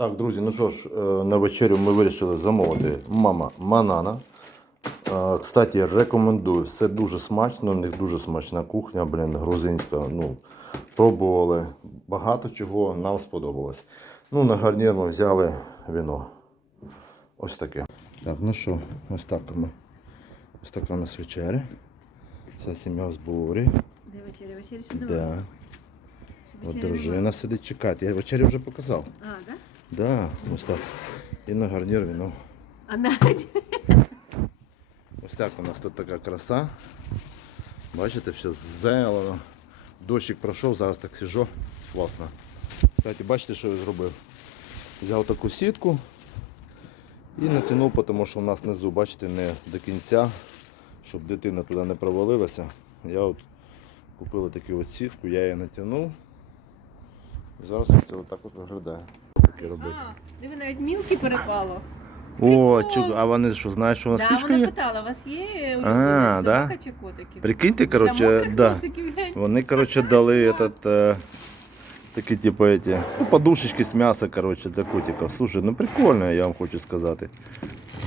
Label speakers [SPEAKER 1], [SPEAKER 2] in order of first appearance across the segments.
[SPEAKER 1] Так, друзі, ну що ж, е, на вечерю ми вирішили замовити мама манана. Е, Кстати, рекомендую. Все дуже смачно, у них дуже смачна кухня, блін, грузинська. Ну, пробували багато чого, нам сподобалось. Ну, на гарнір ми взяли віно. Ось таке. Так, ну що, ось так ми. Ось така у нас вечеря. Вся сім'я в зборі.
[SPEAKER 2] Де вечеря? Вечеря немає.
[SPEAKER 1] Да. От дружина сидить чекати. Я вечерю вже показав.
[SPEAKER 2] А, да?
[SPEAKER 1] Да, ось так. І на гарнір віно.
[SPEAKER 2] А на
[SPEAKER 1] Ось так у нас тут така краса. Бачите, все зелено. Дощик пройшов, зараз так свіжо, класно. Кстати, бачите, що я зробив? Взяв таку сітку і натягнув, тому що у нас внизу, бачите, не до кінця, щоб дитина туди не провалилася. Я от купив таку от сітку, я її натягнув. І зараз це отак от виглядає Таке робити.
[SPEAKER 2] А, диви, навіть мілки перепало.
[SPEAKER 1] О,
[SPEAKER 2] прикол.
[SPEAKER 1] чу- а вони що, знаєш, що у нас
[SPEAKER 2] Да,
[SPEAKER 1] кішка
[SPEAKER 2] вона
[SPEAKER 1] є?
[SPEAKER 2] питала, у вас є
[SPEAKER 1] А,
[SPEAKER 2] улюбленець
[SPEAKER 1] да?
[SPEAKER 2] собака чи котики?
[SPEAKER 1] Прикиньте,
[SPEAKER 2] Для
[SPEAKER 1] короче,
[SPEAKER 2] мокрих
[SPEAKER 1] да.
[SPEAKER 2] носиків, глянь.
[SPEAKER 1] Вони, короче, дали этот, э, такі, типу, эти, ну, подушечки з м'яса, короче, для котиків. Слушай, ну прикольно, я вам хочу сказати.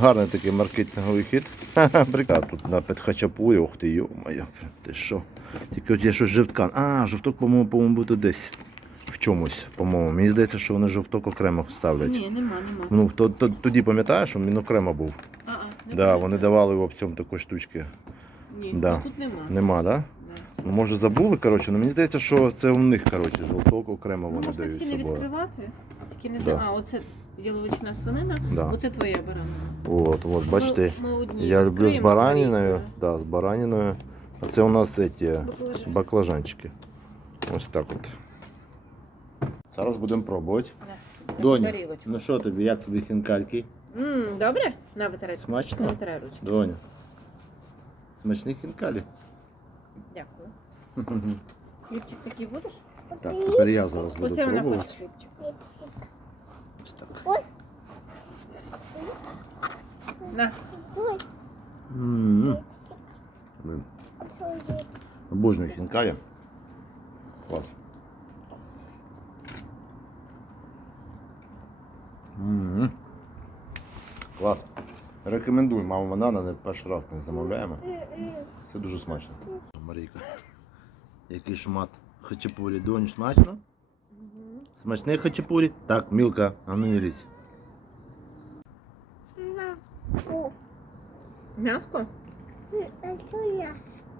[SPEAKER 1] Гарний такий маркетинговий хід. Ха-ха, прикольно. Тут на підхачапує, ух ти, йо-моє, ти що. Тільки от є щось жовтка. А, жовток, по-моєму, по-моєму, буде десь. Чомусь, по-моєму. Мені здається, що вони жовток окремо ставлять.
[SPEAKER 2] Ні, нема, нема.
[SPEAKER 1] Ну, то, то, тоді пам'ятаєш, що він окремо був.
[SPEAKER 2] А, а, не
[SPEAKER 1] Да, вони давали в цьому такої штучки.
[SPEAKER 2] Ні,
[SPEAKER 1] Да.
[SPEAKER 2] тут нема.
[SPEAKER 1] Нема, так? Да?
[SPEAKER 2] Да.
[SPEAKER 1] Ну, може забули, коротше, ну мені здається, що це у них, коротше, жовток окремо
[SPEAKER 2] Ну,
[SPEAKER 1] вони
[SPEAKER 2] можна
[SPEAKER 1] дають
[SPEAKER 2] всі не
[SPEAKER 1] собою.
[SPEAKER 2] відкривати. Тільки не
[SPEAKER 1] Да.
[SPEAKER 2] знаю. А, оце яловична свинина,
[SPEAKER 1] Да.
[SPEAKER 2] оце твоя баранина.
[SPEAKER 1] От, от, бачите,
[SPEAKER 2] Ми, ми одні
[SPEAKER 1] я люблю з
[SPEAKER 2] відкриємо,
[SPEAKER 1] бараніною, да, з бараніною. А це у нас ці
[SPEAKER 2] Баклажан.
[SPEAKER 1] баклажанчики. Ось так от. Зараз будемо пробувати.
[SPEAKER 2] Да.
[SPEAKER 1] Доня,
[SPEAKER 2] Тарілочку.
[SPEAKER 1] ну що тобі, як тобі хінкальки?
[SPEAKER 2] М, добре? На, витирай.
[SPEAKER 1] Смачно?
[SPEAKER 2] Витирай ручки.
[SPEAKER 1] Доня. Смачні хінкалі.
[SPEAKER 2] Дякую. Хлібчик такий будеш?
[SPEAKER 1] Так, тепер я зараз буду
[SPEAKER 2] Оце вона хоче
[SPEAKER 1] пробувати.
[SPEAKER 2] хлібчик.
[SPEAKER 1] Ось так.
[SPEAKER 2] На.
[SPEAKER 1] М-м. Блін, Обожнюю хінкалі. Клас. Клас. Рекомендую, мама банана, не перший раз не замовляємо. Це дуже смачно. Марійка. Який шмат хачапурі. Донь, смачно? Смачний хачапурі? Так, мілка, а ну не лізь.
[SPEAKER 2] М'яско?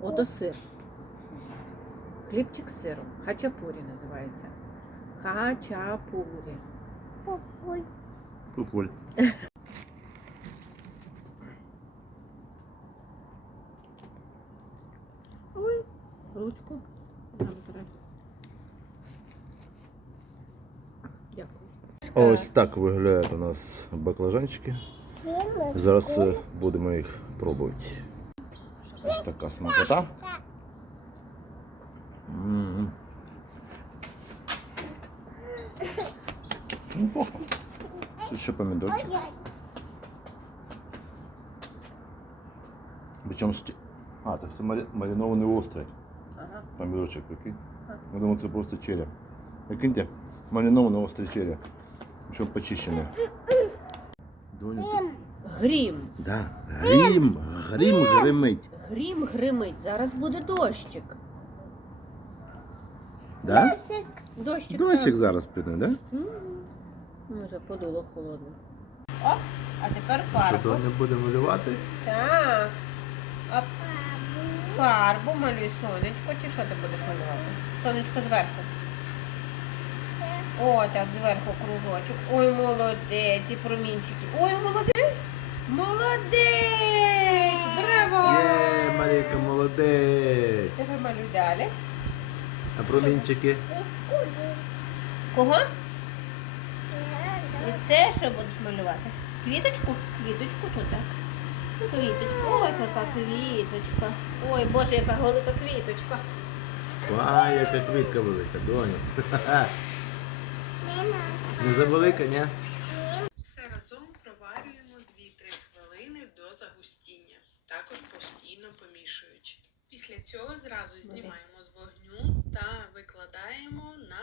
[SPEAKER 2] Ото сир. Хлібчик з сиром. Хачапурі називається. Хачапурі.
[SPEAKER 1] Пупуль.
[SPEAKER 2] Ручку. Дякую.
[SPEAKER 1] Ось так виглядають у нас баклажанчики. Зараз е, будемо їх пробувати. Ось така смакота. М. Ну, ще помідорчик. Причому. А, так це маринований острий.
[SPEAKER 2] Ага.
[SPEAKER 1] Помідорчик.
[SPEAKER 2] А.
[SPEAKER 1] Я думаю, це просто черрі. Прикиньте, маринований острий черрі. Щоб почищений. Доня, ти-
[SPEAKER 2] Грім.
[SPEAKER 1] Да. Грім, грім гримить.
[SPEAKER 2] Грім гримить. Зараз буде дощик.
[SPEAKER 1] Да?
[SPEAKER 2] Дощик.
[SPEAKER 1] Дощик
[SPEAKER 2] так.
[SPEAKER 1] зараз піде, да?
[SPEAKER 2] М. Може, подуло холодно. О, а тепер
[SPEAKER 1] Що
[SPEAKER 2] фарбу.
[SPEAKER 1] то не буде малювати?
[SPEAKER 2] Так. А фарбу малюй сонечко, чи що ти будеш малювати? Сонечко зверху. О, так, зверху кружочок. Ой, молодець, і промінчики. Ой, молодець! Молодець! Браво!
[SPEAKER 1] Є, Марійка, молодець.
[SPEAKER 2] Тепер малюй далі.
[SPEAKER 1] А промінчики?
[SPEAKER 2] Кого? І це що будеш малювати? Квіточку? Квіточку то так. Квіточку. Ой, яка квіточка. Ой, Боже, яка велика квіточка.
[SPEAKER 1] Ва, яка квітка велика, доню. Не завелика, ні?
[SPEAKER 3] Все разом проварюємо 2-3 хвилини до загустіння, також постійно помішуючи. Після цього зразу знімаємо з вогню та викладаємо на